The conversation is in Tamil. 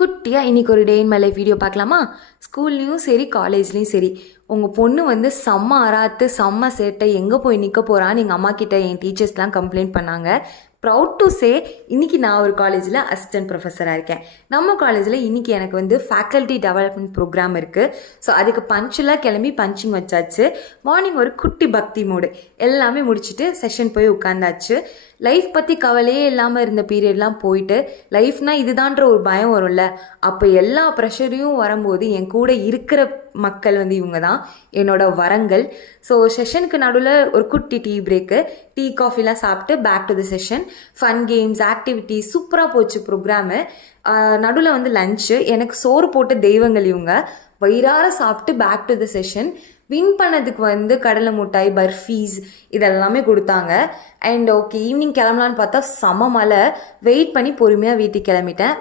குட்டியாக இன்றைக்கி ஒரு டே இன் மை லைஃப் வீடியோ பார்க்கலாமா? ஸ்கூல்லேயும் சரி காலேஜ்லேயும் சரி உங்கள் பொண்ணு வந்து செம்ம அராத்து செம்ம சேட்டை எங்கே போய் நிற்க போகிறான்னு எங்கள் அம்மா கிட்ட என் டீச்சர்ஸ்லாம் கம்ப்ளைண்ட் பண்ணாங்க. ப்ரவுட் டு சே இன்றைக்கி நான் ஒரு காலேஜில் அசிஸ்டன்ட் ப்ரொஃபஸராக இருக்கேன். நம்ம காலேஜில் இன்றைக்கி எனக்கு வந்து ஃபேக்கல்ட்டி டெவலப்மெண்ட் ப்ரோக்ராம் இருக்குது. ஸோ அதுக்கு பஞ்சுலாக கிளம்பி பஞ்சிங் வச்சாச்சு. மார்னிங் ஒரு குட்டி பக்தி மூடு எல்லாமே முடிச்சுட்டு செஷன் போய் உட்காந்தாச்சு. லைஃப் பற்றி கவலையே இல்லாமல் இருந்த பீரியட்லாம் போயிட்டு லைஃப்னால் இதுதான்ற ஒரு பயம் வரும்ல, அப்போ எல்லா ப்ரெஷரையும் வரும்போது என் கூட இருக்கிற மக்கள் வந்து இவங்க தான் என்னோட வரங்கள். ஸோ செஷனுக்கு நடுவில் ஒரு குட்டி டீ பிரேக்கு, டீ காஃபிலாம் சாப்பிட்டு back to the session. Fun games activities சூப்பராக போச்சு ப்ரோக்ராமு. நடுவில் வந்து லஞ்சு. எனக்கு சோறு போட்ட தெய்வங்கள் இவங்க. வயிறார சாப்பிட்டு back to the session. Win பண்ணதுக்கு வந்து கடலை மிட்டாய் பர்ஃபீஸ் இதெல்லாமே கொடுத்தாங்க. அண்ட் ஓகே ஈவினிங் கிளம்பலான்னு பார்த்தா செம மழை. வெயிட் பண்ணி பொறுமையாக வீட்டுக்கு கிளம்பிட்டேன்.